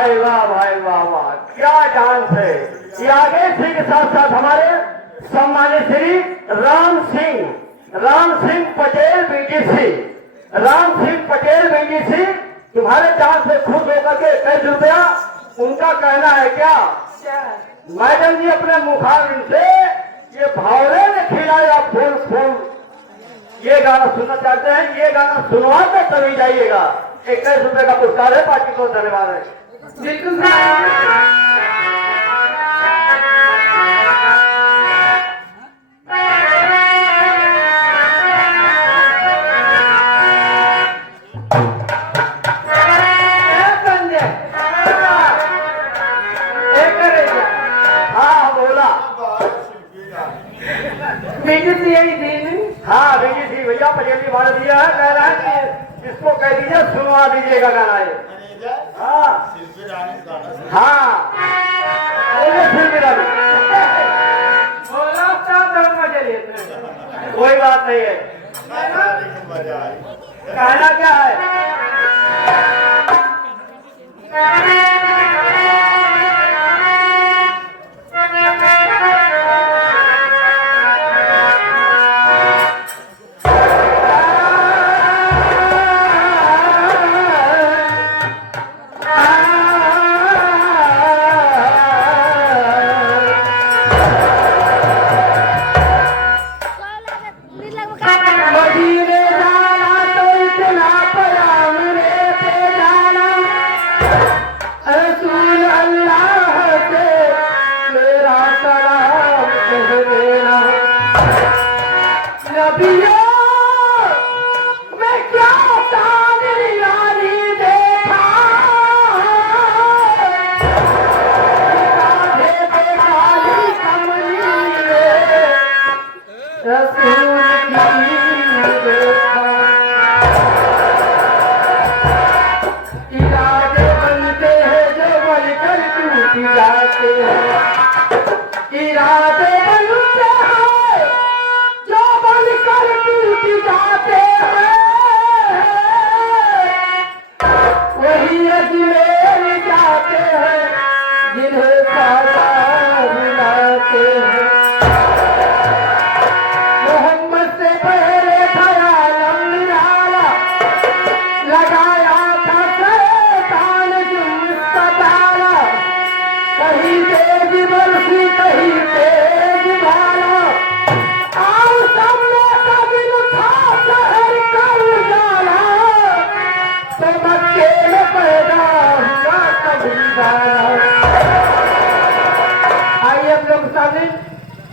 भाई वाह वाह, क्या डांस है। ये आगे श्री के साथ साथ हमारे सम्मानित श्री राम सिंह पटेल बीडीसी, राम सिंह पटेल बीडीसी, तुम्हारे डांस से खुश होकर के 21 रुपया उनका कहना है। क्या मैडम जी अपने मुखारबिन से ये भावरे ने खिलाया फूल फूल, ये गाना सुनना चाहते हैं, ये गाना सुनवा तो तभी जाइएगा। 21 रुपए का पुरस्कार है, पार्टी को धन्यवाद है। बिल्कुल हाँ बीडीसी भैया पटेल जी भाड़ा दिया है, कह रहा है कि इसको कह दीजिए सुनवा दीजिएगा गाना ये। हाँ हाँ कोई बात नहीं है, कहना क्या है।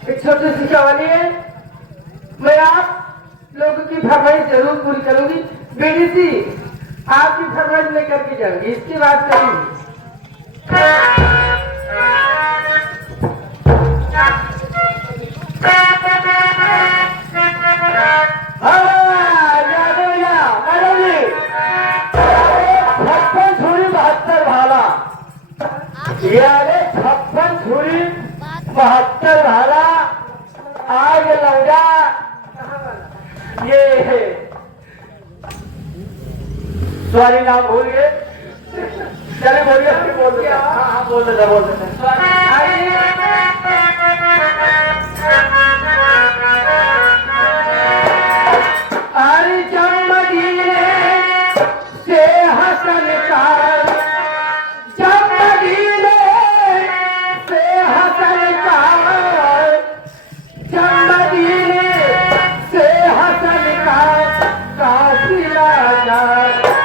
एक छोटी सी कहानी है, मैं आप लोगों की फरमाइश जरूर पूरी करूंगी। बीडीसी आपकी फरमाइश लेकर के जाऊंगी, इसकी बात करूंगी। यारे 56 छुरी 72 भाला आग लौटा, ये है सॉरी नाम भूल गए, चले बोलिए बोल देते। हाँ बोल देते अरे जब मदीने से हसन का, जब मदीने से हसन का, जब मदीने से हसन का काफिला जा रहा,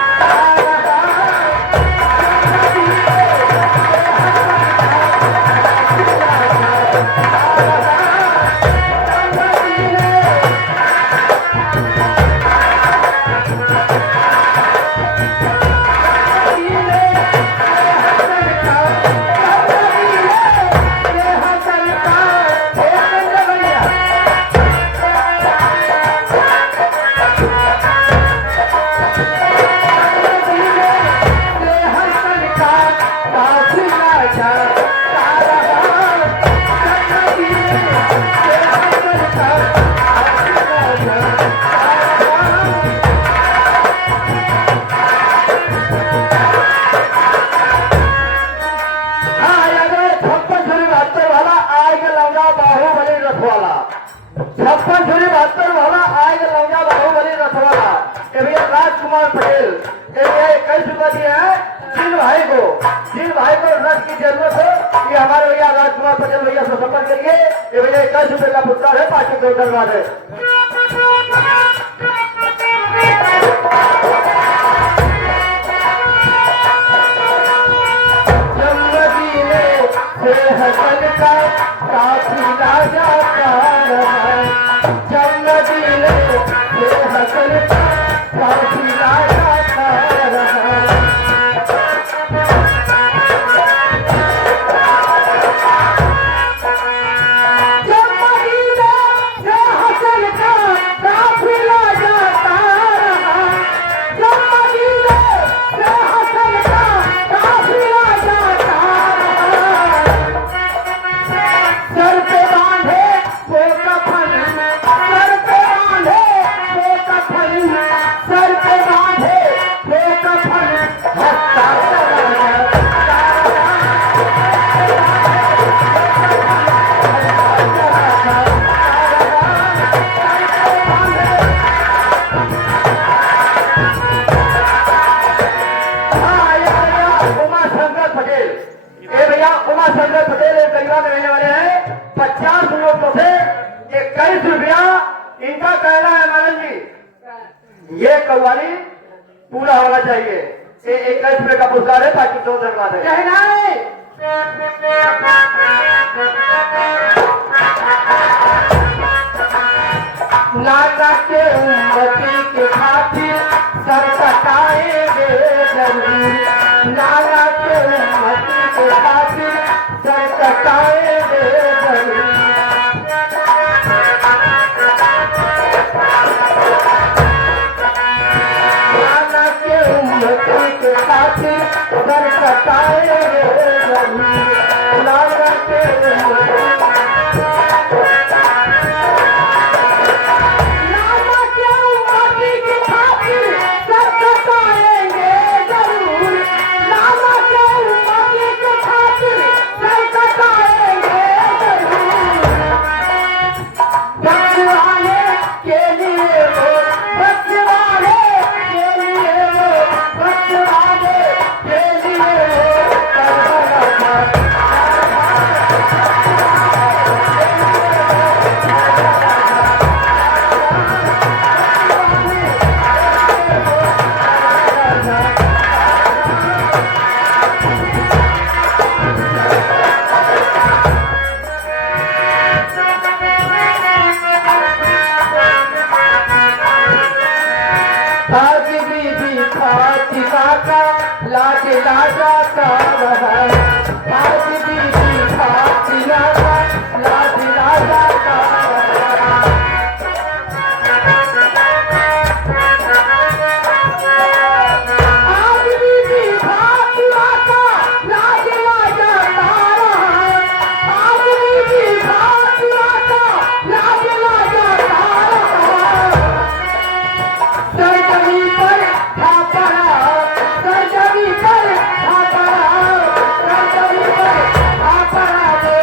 जिन भाई को रथ की जरूरत हो कि हमारे भैया राजकुमार पटेल भैया से संपर्क करिए। ये भैया 21 रुपए का पुरस्कार है, 5 रुपये धन्यवाद है। काफी राजा काफी राजा उमा शंकर पटेल एक गरीबा में रहने वाले हैं। 50 लोगों से 21 रुपया इनका कहना है। मानन जी, ये कव्वाली पूरा होना चाहिए। ये 21 रुपये का पुरस्कार है, 5 रुपये धन्यवाद है। कहना है नाना के उम्मती के खातिर सर कटाएंगे जरूर। नाना के उम्मती के खातिर सर कटाएंगे जरूर। नाना के उम्मती के खातिर सर कटाएंगे जरूर। नाना के उम्मती लाज लाजा का रहा आज दीदी खाती लाजा लाज लाजा का रहा। आज दीदी खाती लाजा लाज लाजा का रहा। आज दीदी खाती लाजा लाज लाजा का रहा। सरजमी पर खापरा सरजमी पर खापरा सरजमी पर खापरा दे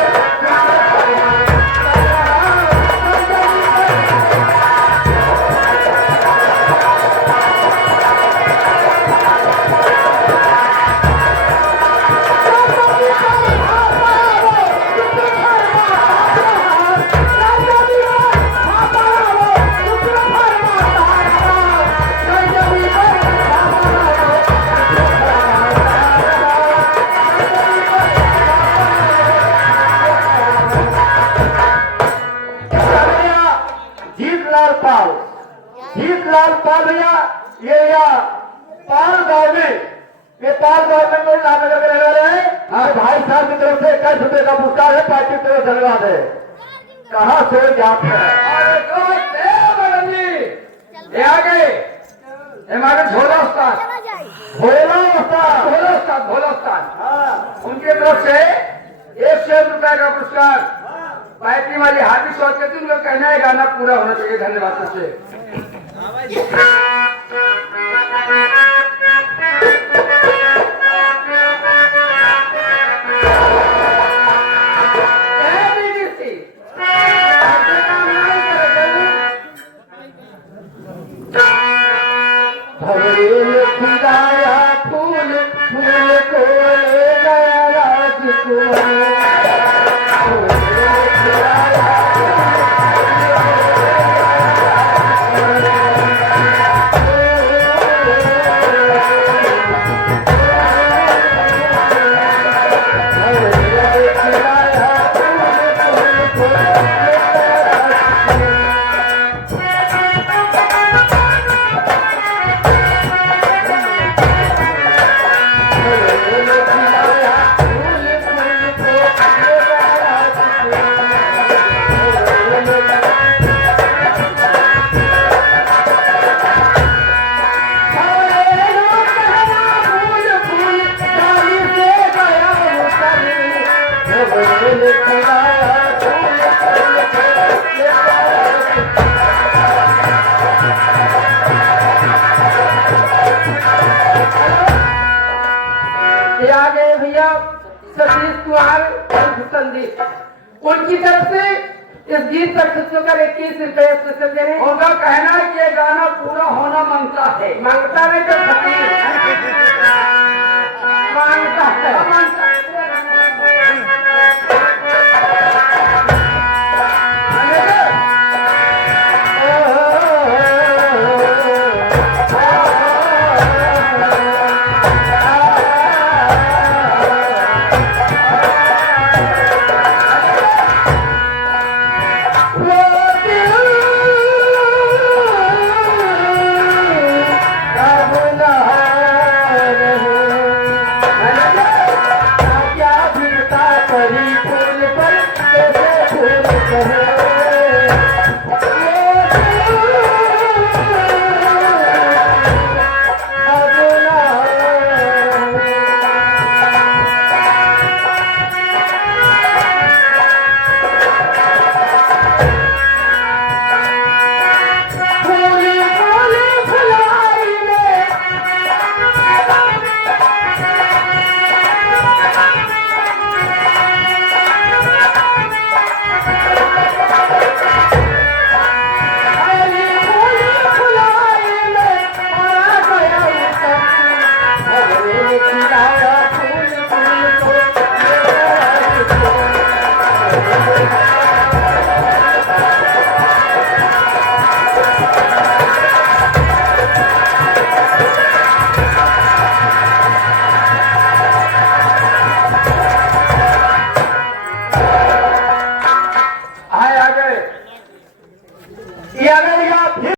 जीतलाल पाल भैया, ये पाल गांव में, ये पाल गांव में रामनगर के रहने वाले हैं। हाँ, भाई साहब की तरफ से 21 रुपये का पुरस्कार है, पार्टी की तरफ धन्यवाद है। कहाँ से ज्ञात है ये आ गए हमारे झोला उस्ताद, भोला उस्ताद, उनके तरफ से 100 रुपए का पुरस्कार। पार्टी वाली हाथी सोच के उनका कहना है गाना पूरा होना चाहिए। धन्यवाद सबसे। फूल फूल को ये आ गए भैया सतीश कुमार और संदीप, उनकी तरफ से इस गीत पर खुद होकर 21 रुपये पुस्तक दे रहे हैं। उनका कहना है कि ये गाना पूरा होना मांगता है। मांगता नहीं तो फकीर